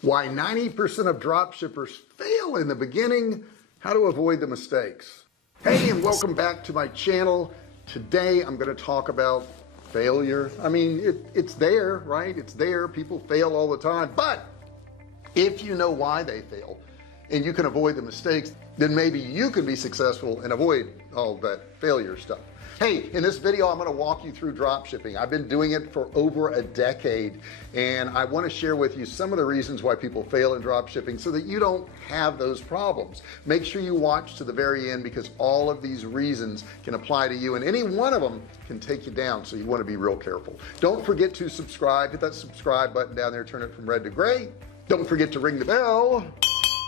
Why 90% of drop shippers fail in the beginning, how to avoid the mistakes. Hey, and welcome back to my channel. Today I'm going to talk about failure. I mean, it's there, right? It's there. People fail all the time, but if you know why they fail and you can avoid the mistakes, then maybe you can be successful and avoid all that failure stuff. Hey, in this video I'm going to walk you through drop shipping. I've been doing it for over a decade, and I want to share with you some of the reasons why people fail in drop shipping so that you don't have those problems. Make sure you watch to the very end, because all of these reasons can apply to you, and any one of them can take you down, so you want to be real careful. Don't forget to subscribe. Hit that subscribe button down there, turn it from red to gray. Don't forget to ring the bell,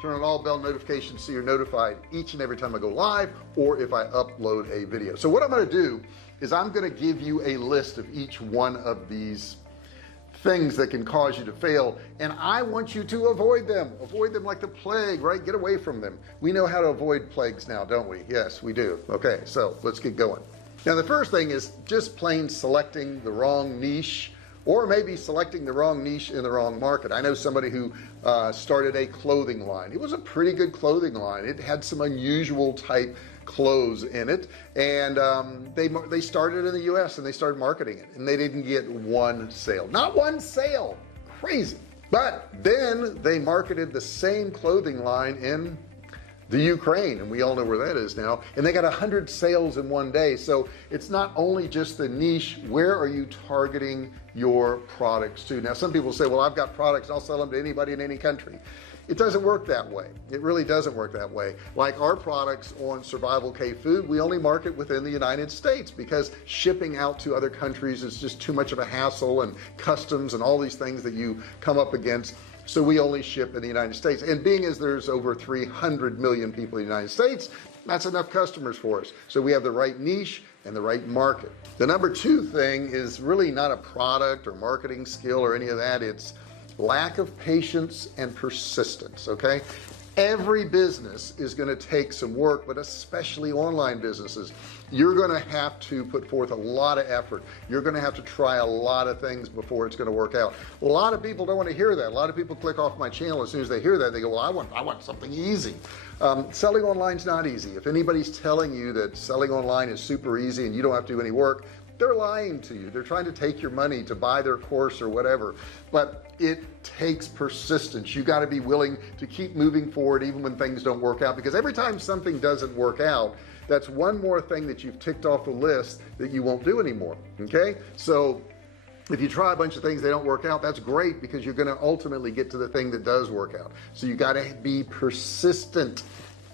turn on all bell notifications so you're notified each and every time I go live or if I upload a video. So what I'm going to do is I'm going to give you a list of each one of these things that can cause you to fail, and I want you to avoid them like the plague, right? Get away from them. We know how to avoid plagues now, don't we? Yes, we do. Okay, so let's get going. Now the first thing is just plain selecting the wrong niche, or maybe selecting the wrong niche in the wrong market. I know somebody who started a clothing line. It was a pretty good clothing line. It had some unusual type clothes in it, and they started in the US and they started marketing it, and they didn't get one sale. Not one sale. Crazy. But then they marketed the same clothing line in the Ukraine, and we all know where that is now, and they got 100 sales in one day. So it's not only just the niche. Where are you targeting your products to? Now some people say, well, I've got products, I'll sell them to anybody in any country. It doesn't work that way. It really doesn't work that way. Like our products on Survival K Food, we only market within the United States, because shipping out to other countries is just too much of a hassle, and customs and all these things that you come up against. So we only ship in the United States, and being as there's over 300 million people in the United States, that's enough customers for us. So we have the right niche and the right market. The number two thing is really not a product or marketing skill or any of that. It's lack of patience and persistence. Okay, every business is going to take some work, but especially online businesses, you're going to have to put forth a lot of effort. You're going to have to try a lot of things before it's going to work out. A lot of people don't want to hear that. A lot of people click off my channel as soon as they hear that. They go, well, I want something easy. Selling online is not easy. If anybody's telling you that selling online is super easy and you don't have to do any work, they're lying to you. They're trying to take your money to buy their course or whatever. But it takes persistence. You got to be willing to keep moving forward even when things don't work out, because every time something doesn't work out, that's one more thing that you've ticked off the list that you won't do anymore. Okay, so if you try a bunch of things, they don't work out, that's great, because you're going to ultimately get to the thing that does work out. So you got to be persistent.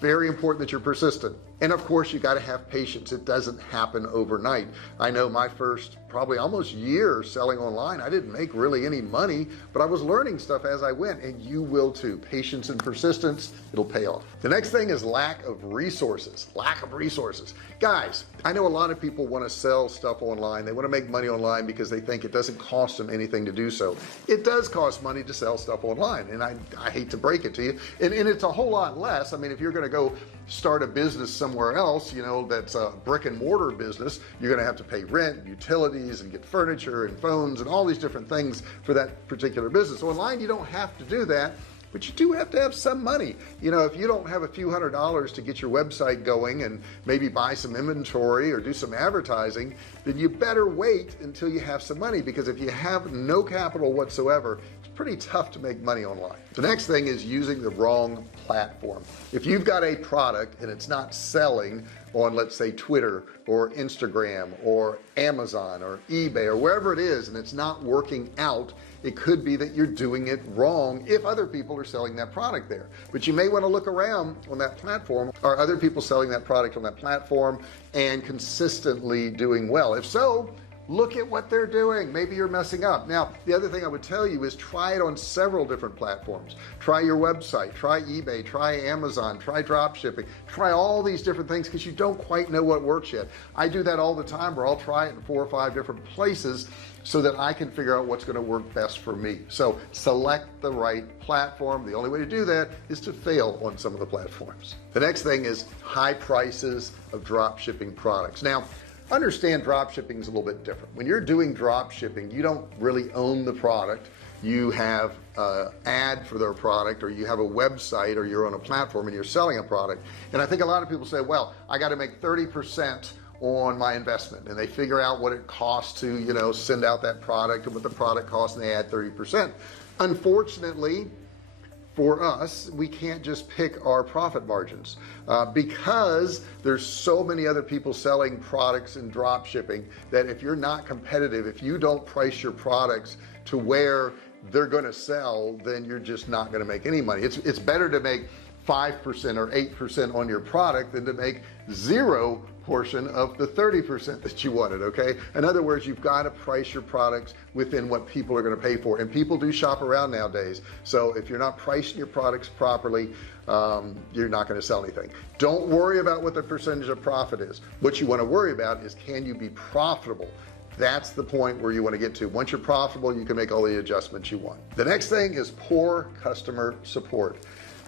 Very important that you're persistent. And of course you got to have patience. It doesn't happen overnight. I know my first probably almost year selling online, I didn't make really any money, but I was learning stuff as I went, and you will too. Patience and persistence, it'll pay off. The next thing is lack of resources. Lack of resources. Guys, I know a lot of people want to sell stuff online. They want to make money online because they think it doesn't cost them anything to do so. It does cost money to sell stuff online, and I hate to break it to you, and it's a whole lot less. I mean, if you're going to go start a business somewhere else, you know, that's a brick and mortar business, you're going to have to pay rent, utilities, and get furniture and phones and all these different things for that particular business. So online, you don't have to do that, but you do have to have some money. You know, if you don't have a few $100s to get your website going and maybe buy some inventory or do some advertising, then you better wait until you have some money, because if you have no capital whatsoever, it's pretty tough to make money online. The next thing is using the wrong platform. If you've got a product and it's not selling on, let's say, Twitter or Instagram or Amazon or eBay or wherever it is, and it's not working out, it could be that you're doing it wrong if other people are selling that product there. But you may want to look around on that platform. Are other people selling that product on that platform and consistently doing well? If so, look at what they're doing. Maybe you're messing up. Now the other thing I would tell you is try it on several different platforms. Try your website, try eBay, try Amazon, try drop shipping, try all these different things, because you don't quite know what works yet. I do that all the time, where I'll try it in 4 or 5 different places so that I can figure out what's going to work best for me. So select the right platform. The only way to do that is to fail on some of the platforms. The next thing is high prices of drop shipping products. Now understand, drop shipping is a little bit different. When you're doing drop shipping, you don't really own the product. you have an ad for their product, or you have a website, or you're on a platform and you're selling a product. And I think a lot of people say, well, I got to make 30% on my investment, and they figure out what it costs to, you know, send out that product and what the product costs, and they add 30%. Unfortunately for us, we can't just pick our profit margins because there's so many other people selling products in drop shipping that if you're not competitive, if you don't price your products to where they're going to sell, then you're just not going to make any money. It's better to make 5% or 8% on your product than to make 0% of the 30% that you wanted. Okay, in other words, you've got to price your products within what people are going to pay for, and people do shop around nowadays. So if you're not pricing your products properly, you're not going to sell anything. Don't worry about what the percentage of profit is. What you want to worry about is, can you be profitable? That's the point where you want to get to. Once you're profitable, you can make all the adjustments you want. The next thing is poor customer support.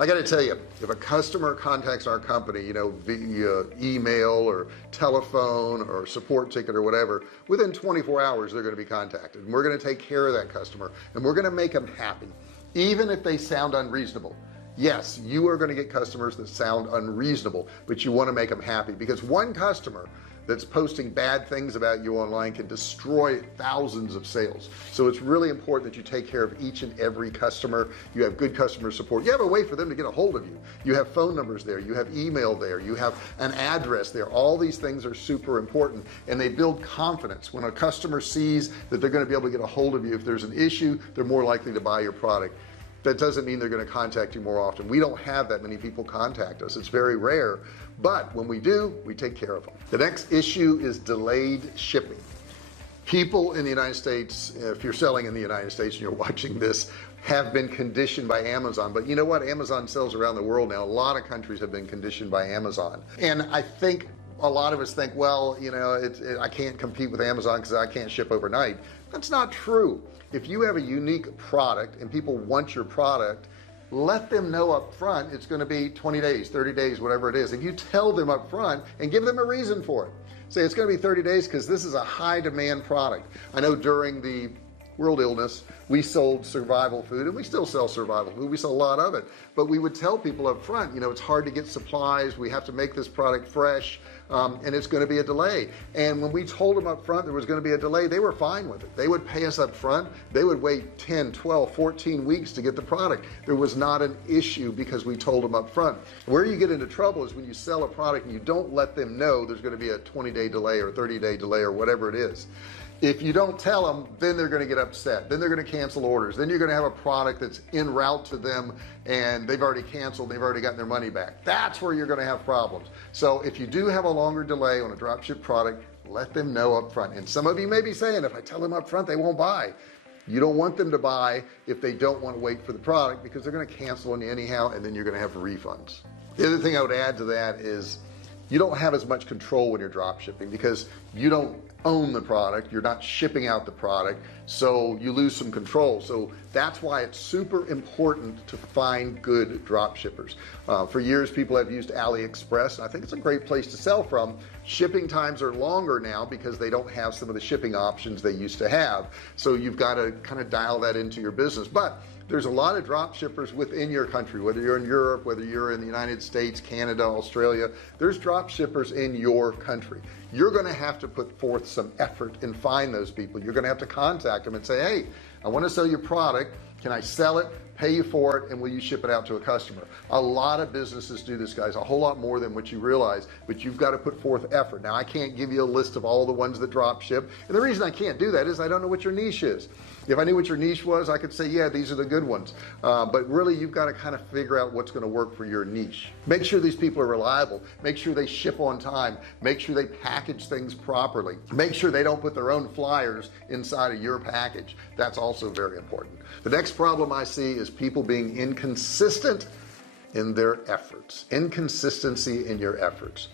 I got to tell you, if a customer contacts our company, you know, via email or telephone or support ticket or whatever, within 24 hours they're going to be contacted, and we're going to take care of that customer, and we're going to make them happy, even if they sound unreasonable. Yes, you are going to get customers that sound unreasonable, but you want to make them happy, because one customer that's posting bad things about you online can destroy thousands of sales. So it's really important that you take care of each and every customer. You have good customer support. You have a way for them to get a hold of you. You have phone numbers there, you have email there, you have an address there. All these things are super important, and they build confidence. When a customer sees that they're going to be able to get a hold of you, if there's an issue, they're more likely to buy your product. That doesn't mean they're going to contact you more often. We don't have that many people contact us. It's very rare, but when we do, we take care of them. The next issue is delayed shipping. People in the United States, if you're selling in the United States and you're watching this, have been conditioned by Amazon. But you know what? Amazon sells around the world now. A lot of countries have been conditioned by Amazon. And I think a lot of us think, well, you know, I can't compete with Amazon because I can't ship overnight. That's not true. If you have a unique product and people want your product, let them know up front it's going to be 20 days, 30 days, whatever it is. If you tell them up front and give them a reason for it, say it's going to be 30 days because this is a high demand product. I know during the world illness, we sold survival food, and we still sell survival food. We sell a lot of it, but we would tell people up front, you know, it's hard to get supplies. We have to make this product fresh. And it's going to be a delay. And when we told them up front there was going to be a delay, they were fine with it. They would pay us up front. They would wait 10, 12, 14 weeks to get the product. There was not an issue because we told them up front. Where you get into trouble is when you sell a product and you don't let them know there's going to be a 20-day delay or 30-day delay or whatever it is. If you don't tell them, then they're going to get upset. Then they're going to cancel orders. Then you're going to have a product that's en route to them and they've already canceled. They've already gotten their money back. That's where you're going to have problems. So if you do have a longer delay on a dropship product, let them know up front. And some of you may be saying, if I tell them up front, they won't buy. You don't want them to buy if they don't want to wait for the product, because they're going to cancel on you anyhow, and then you're going to have refunds. The other thing I would add to that is you don't have as much control when you're drop shipping, because you don't own the product, you're not shipping out the product, so you lose some control. So that's why it's super important to find good drop shippers. For years people have used AliExpress, and I think it's a great place to sell from. Shipping times are longer now because they don't have some of the shipping options they used to have, so you've got to kind of dial that into your business. But there's a lot of drop shippers within your country, whether you're in Europe, whether you're in the United States, Canada, Australia. There's drop shippers in your country. You're going to have to put forth some effort and find those people. You're going to have to contact them and say, hey, I want to sell your product. Can I sell it, pay you for it, and will you ship it out to a customer? A lot of businesses do this, guys, a whole lot more than what you realize, but you've got to put forth effort. Now, I can't give you a list of all the ones that drop ship, and the reason I can't do that is I don't know what your niche is. If I knew what your niche was, I could say, yeah, these are the good ones. But really, you've got to kind of figure out what's going to work for your niche. Make sure these people are reliable. Make sure they ship on time. Make sure they package things properly. Make sure they don't put their own flyers inside of your package. That's also very important. The next problem I see is people being inconsistent in their efforts. Inconsistency in your efforts.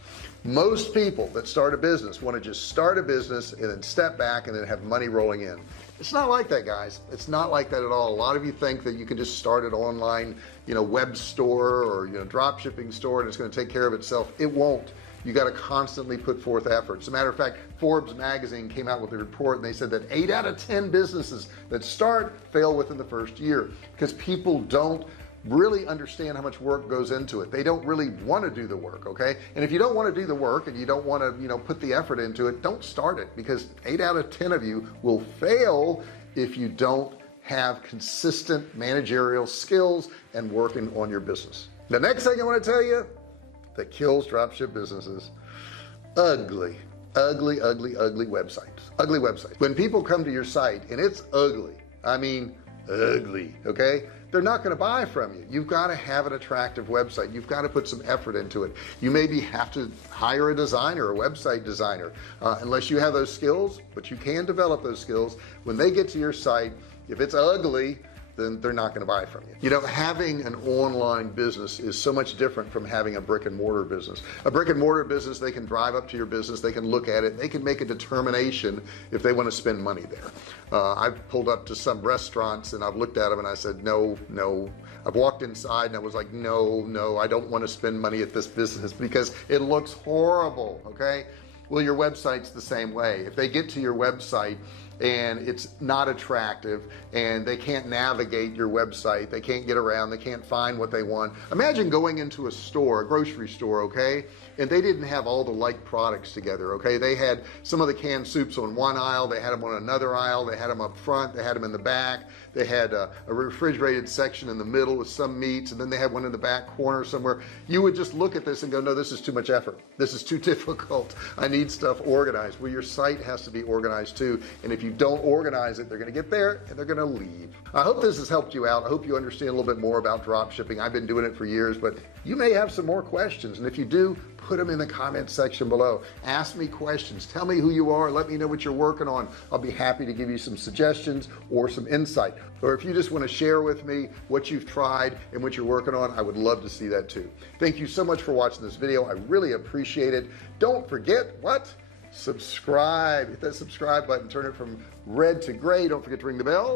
Most people that start a business want to just start a business and then step back and then have money rolling in. It's not like that, guys. It's not like that at all. A lot of you think that you can just start an online, web store or, drop shipping store and it's going to take care of itself. It won't. You got to constantly put forth effort. As a matter of fact, Forbes magazine came out with a report and they said that 8 out of 10 businesses that start fail within the first year because people don't really understand how much work goes into it. They don't really want to do the work. Okay, and if you don't want to do the work and you don't want to put the effort into it, don't start it, because 8 out of 10 of you will fail if you don't have consistent managerial skills and working on your business. The next thing I want to tell you that kills dropship businesses: ugly websites. When people come to your site and it's ugly, I mean ugly, okay, they're not going to buy from you. You've got to have an attractive website. You've got to put some effort into it. You maybe have to hire a designer, a website designer, unless you have those skills, but you can develop those skills. When they get to your site, if it's ugly, then they're not going to buy from you. Having an online business is so much different from having a brick and mortar business. A brick and mortar business, they can drive up to your business, they can look at it, they can make a determination if they want to spend money there. I've pulled up to some restaurants and I've looked at them and I said, no. I've walked inside and I was like, no, I don't want to spend money at this business because it looks horrible. Okay, well, your website's the same way. If they get to your website and it's not attractive and they can't navigate your website, they can't get around, they can't find what they want. Imagine going into a store, a grocery store, okay, and they didn't have all the like products together. Okay, they had some of the canned soups on one aisle, they had them on another aisle, they had them up front, they had them in the back, they had a refrigerated section in the middle with some meats, and then they had one in the back corner somewhere. You would just look at this and go, no, this is too much effort, this is too difficult, I need stuff organized. Well, your site has to be organized too, and if you don't organize it, they're going to get there and they're going to leave. I hope this has helped you out. I hope you understand a little bit more about drop shipping. I've been doing it for years, but you may have some more questions, and if you do, put them in the comment section below. Ask me questions, tell me who you are, let me know what you're working on. I'll be happy to give you some suggestions or some insight, or if you just want to share with me what you've tried and what you're working on, I would love to see that too. Thank you so much for watching this video. I really appreciate it. Don't forget what? Subscribe. Hit that subscribe button, turn it from red to gray. Don't forget to ring the bell,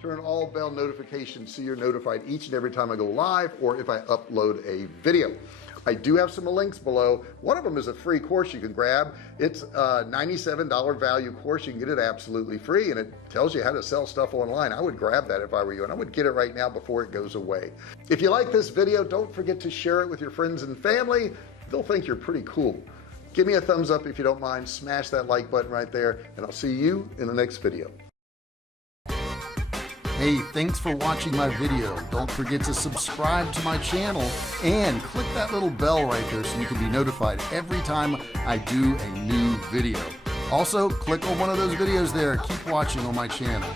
turn all bell notifications so you're notified each and every time I go live or if I upload a video. I do have some links below. One of them is a free course you can grab. It's a $97 value course. You can get it absolutely free, and it tells you how to sell stuff online. I would grab that if I were you, and I would get it right now before it goes away. If you like this video, don't forget to share it with your friends and family. They'll think you're pretty cool. Give me a thumbs up if you don't mind. Smash that like button right there, and I'll see you in the next video. Hey, thanks for watching my video. Don't forget to subscribe to my channel and click that little bell right there so you can be notified every time I do a new video. Also, click on one of those videos there. Keep watching on my channel.